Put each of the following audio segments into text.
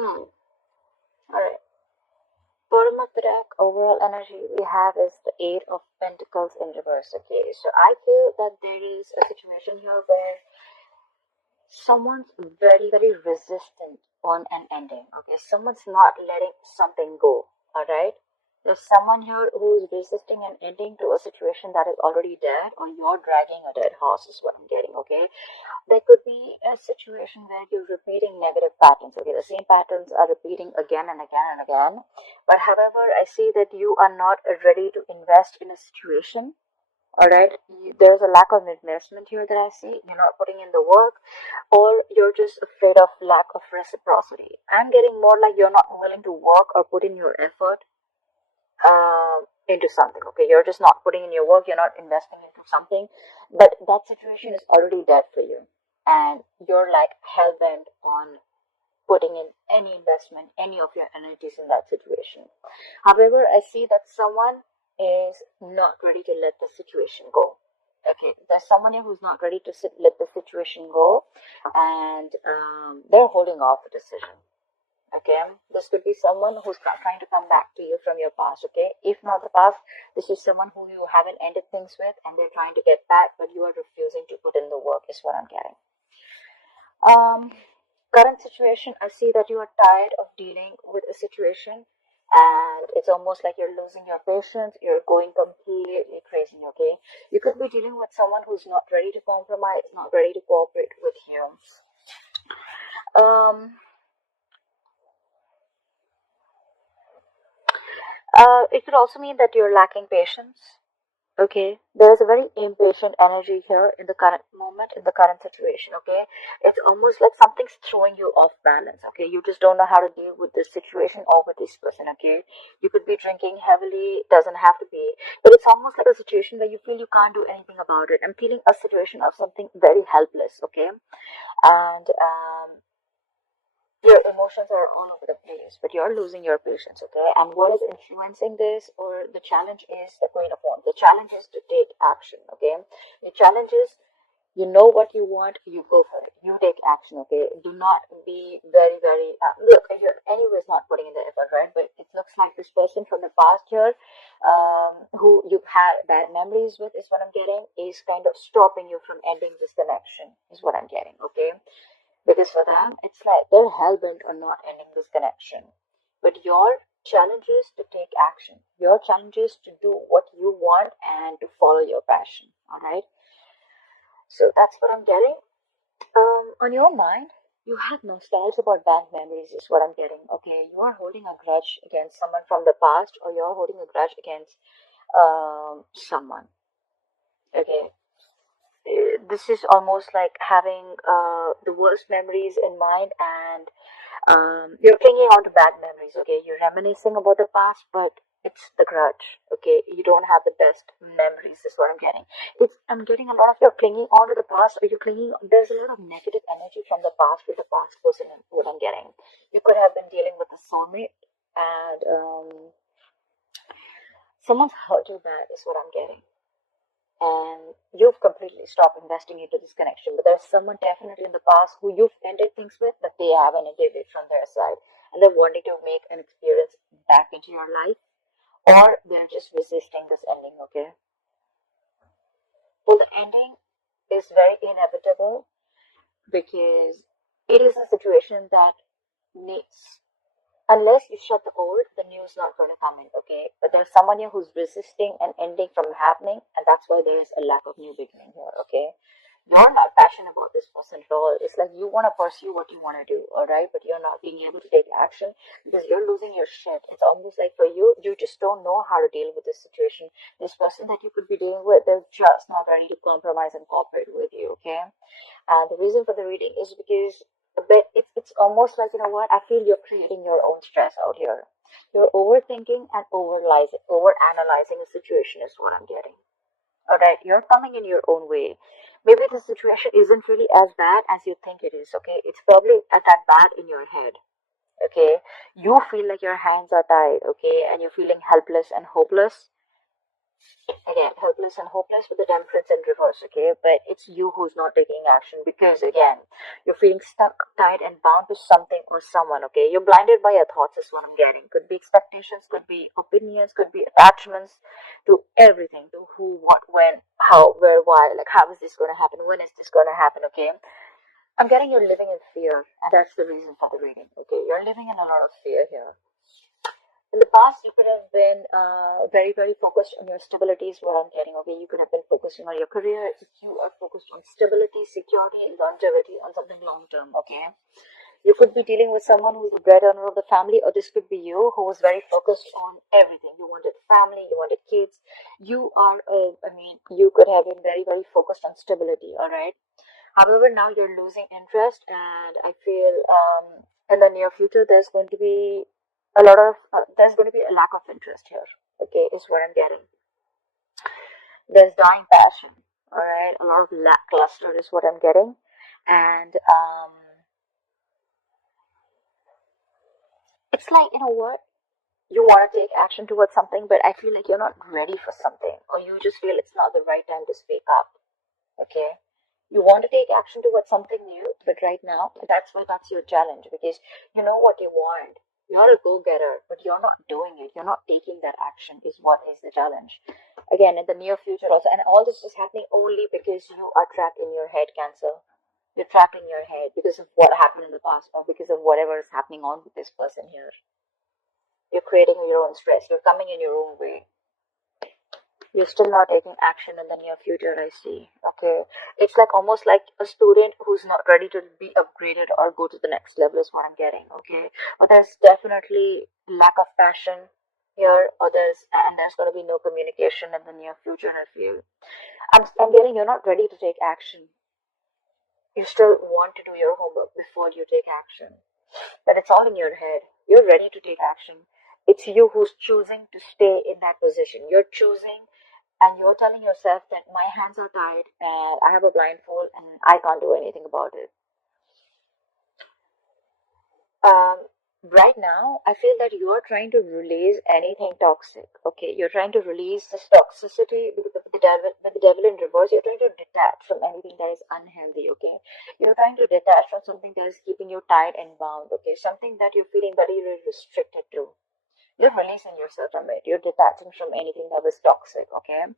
Alright. Bottom of the deck, overall energy we have is the Eight of Pentacles in reverse. Okay, so I feel that there is a situation here where someone's very resistant on an ending. Okay, someone's not letting something go. All right, there's someone here who is resisting an ending to a situation that is already dead, or you're dragging a dead horse is what I'm getting. Okay, there could be a situation where you're repeating negative patterns. Okay, the same patterns are repeating again and again and again, but however I see that you are not ready to invest in a situation. All right, there's a lack of investment here that I see. You're not putting in the work, or you're just afraid of lack of reciprocity. I'm getting more like you're not willing to work or put in your effort into something. Okay, you're just not putting in your work, you're not investing into something, but that situation is already dead for you, and you're like hell-bent on putting in any investment, any of your energies in that situation. However, I see that someone is not ready to let the situation go. Okay, there's someone here who's not ready to let the situation go, and they're holding off a decision. Okay, this could be someone who's trying to come back to you from your past. Okay, if not the past, this is someone who you haven't ended things with, and they're trying to get back, but you are refusing to put in the work, is what I'm getting. Current situation, I see that you are tired of dealing with a situation, and it's almost like you're losing your patience, you're going completely crazy. Okay, you could be dealing with someone who's not ready to compromise, not ready to cooperate with you. It could also mean that you're lacking patience. Okay, there is a very impatient energy here in the current moment, in the current situation. Okay, it's almost like something's throwing you off balance. Okay, you just don't know how to deal with this situation or with this person. Okay, you could be drinking heavily, doesn't have to be, but it's almost like a situation where you feel you can't do anything about it. I'm feeling a situation of something very helpless. Okay, and your emotions are all over the place, but you're losing your patience. Okay, and what is influencing this, or the challenge is the Queen of Wands. The challenge is to take action. Okay, the challenge is, you know what you want, you go for it, you take action. Okay, do not be very look, you're anyways not putting in the effort, right? But it looks like this person from the past here, who you've had bad memories with, is what I'm getting, is kind of stopping you from ending this connection, is what I'm getting. Okay, because for them, it's like they're hell-bent on not ending this connection. But your challenge is to take action. Your challenge is to do what you want and to follow your passion. All right. So that's what I'm getting. On your mind, you have nostalgia about bad memories, is what I'm getting. Okay, you are holding a grudge against someone from the past, or you're holding a grudge against someone. Okay, this is almost like having the worst memories in mind, and you're clinging on to bad memories. Okay, you're reminiscing about the past, but it's the grudge. Okay, you don't have the best memories, is what I'm getting. I'm getting a lot of you're clinging on to the past, or you're clinging, there's a lot of negative energy from the past with the past person, is what I'm getting. You could have been dealing with a soulmate, and someone's hurt you bad, is what I'm getting, and you've completely stopped investing into this connection. But there's someone definitely in the past who you've ended things with, but they haven't ended it from their side, and they're wanting to make an experience back into your life, or they're just resisting this ending. Okay, well, the ending is very inevitable, because it is a situation that needs, unless you shut the old, the new is not going to come in. Okay, but there's someone here who's resisting an ending from happening, and that's why there is a lack of new beginning here. Okay, you're not passionate about this person at all. It's like you want to pursue what you want to do, all right, but you're not being able to take action because you're losing your shit. It's almost like for you, you just don't know how to deal with this situation. This person that you could be dealing with, they're just not ready to compromise and cooperate with you. Okay, and the reason for the reading is because a bit, it's almost like, you know what, I feel you're creating your own stress out here. You're overthinking and over analyzing a situation, is what I'm getting. All right, you're coming in your own way. Maybe the situation isn't really as bad as you think it is. Okay, it's probably at that bad in your head. Okay, you feel like your hands are tied. Okay, and you're feeling helpless and hopeless. Again, helpless and hopeless with the temperance in reverse, okay? But it's you who's not taking action because, again, you're feeling stuck, tied, and bound to something or someone, okay? You're blinded by your thoughts, is what I'm getting. Could be expectations, could be opinions, could be attachments to everything, to who, what, when, how, where, why. Like, how is this going to happen? When is this going to happen, okay? I'm getting you're living in fear, and that's the reason for the reading, okay? You're living in a lot of fear here. In the past, you could have been very, very focused on your stability, is what I'm getting. Okay, you could have been focusing on your career. If you are focused on stability, security, and longevity, on something long term. Okay, you could be dealing with someone who's the breadwinner of the family, or this could be you who was very focused on everything. You wanted family, you wanted kids. You are, you could have been very, very focused on stability. All right. However, now you're losing interest, and I feel in the near future there's going to be a lack of interest here. Okay, is what I'm getting. There's dying passion. All right, a lot of lackluster is what I'm getting, and it's like, you know what, you want to take action towards something, but I feel like you're not ready for something, or you just feel it's not the right time to speak up. Okay, you want to take action towards something new, but right now that's your challenge, because you know what you want. You're a go-getter, but you're not doing it. You're not taking that action, is what is the challenge. Again, in the near future also, and all this is happening only because you are trapped in your head, Cancer. You're trapped in your head because of what happened in the past, or because of whatever is happening on with this person here. You're creating your own stress. You're coming in your own way. You're still not taking action in the near future, I see. Okay. It's like almost like a student who's not ready to be upgraded or go to the next level, is what I'm getting. Okay. But there's definitely lack of passion here, or there's going to be no communication in the near future, I feel. I'm getting you're not ready to take action. You still want to do your homework before you take action. But it's all in your head. You're ready to take action. It's you who's choosing to stay in that position. You're choosing, and you're telling yourself that my hands are tied and I have a blindfold and I can't do anything about it. Um, right now, I feel that you are trying to release anything toxic. Okay, you're trying to release this toxicity with the devil in reverse. You're trying to detach from anything that is unhealthy. Okay, you're trying to detach from something that is keeping you tied and bound. Okay, something that you're feeling very, very restricted to. You're releasing yourself from it. You're detaching from anything that was toxic, okay?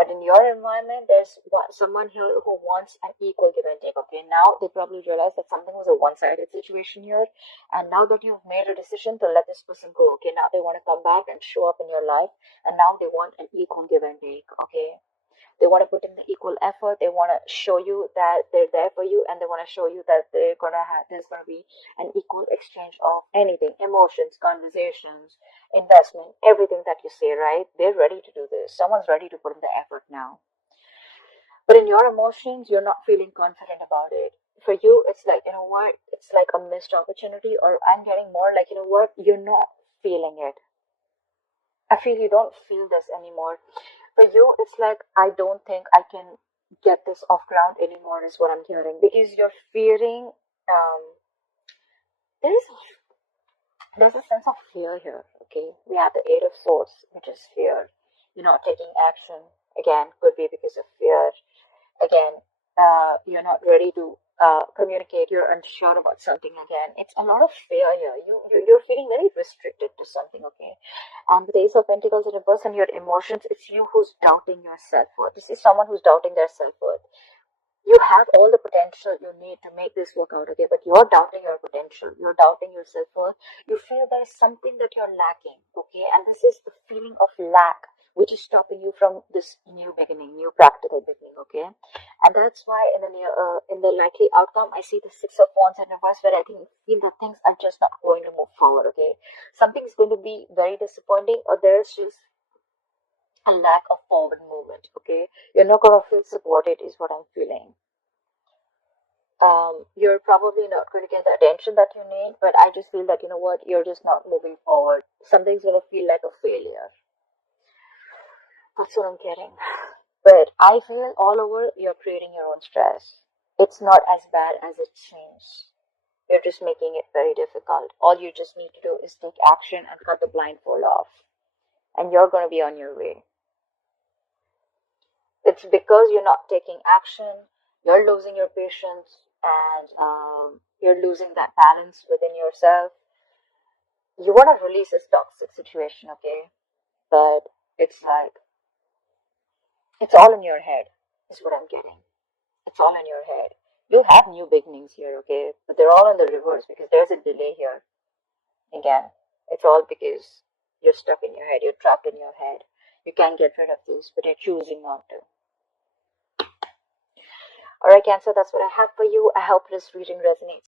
But in your environment, there's someone here who wants an equal give and take, okay? Now they probably realize that something was a one-sided situation here, and now that you've made a decision to let this person go, okay, now they want to come back and show up in your life, and now they want an equal give and take, okay? They want to put in the equal effort. They want to show you that they're there for you, and they want to show you that there's gonna be an equal exchange of anything, emotions, conversations, investment, everything that you say, right? They're ready to do this. Someone's ready to put in the effort now. But in your emotions, you're not feeling confident about it. For you, it's like, you know what? It's like a missed opportunity, or I'm getting more like, you know what? You're not feeling it. I feel you don't feel this anymore. For you, it's like, I don't think I can get this off ground anymore, is what I'm hearing. Because you're fearing, there's, there's a sense of fear here, okay? We have the Eight of Swords, which is fear. You're not taking action. Again, could be because of fear. Again, you're not ready to communicate. You're unsure about something. Again, it's a lot of fear here. You're feeling very restricted to something, okay? And with the Ace of Pentacles in reverse and your emotions, it's you who's doubting your self-worth. This is someone who's doubting their self-worth. You have all the potential you need to make this work out, okay? But you're doubting your potential. You're doubting your self-worth. You feel there's something that you're lacking, okay? And this is the feeling of lack, which is stopping you from this new beginning, new practical beginning, okay? And that's why in the likely outcome, I see the Six of Wands in reverse, where I feel that things are just not going to move forward, okay? Something's going to be very disappointing, or there's just a lack of forward movement, okay? You're not going to feel supported, is what I'm feeling. You're probably not going to get the attention that you need, but I just feel that, you know what, you're just not moving forward. Something's going to feel like a failure. That's what I'm getting. But I feel all over you're creating your own stress. It's not as bad as it seems. You're just making it very difficult. All you just need to do is take action and cut the blindfold off. And you're going to be on your way. it's because you're not taking action, you're losing your patience, and you're losing that balance within yourself. You want to release this toxic situation, okay? But it's like, it's all in your head, is what I'm getting. It's all in your head. You have new beginnings here, okay? But they're all in the reverse because there's a delay here. Again, it's all because you're stuck in your head, you're trapped in your head. You can't get rid of this, but you're choosing not to. Alright, Cancer, that's what I have for you. I hope this reading resonates.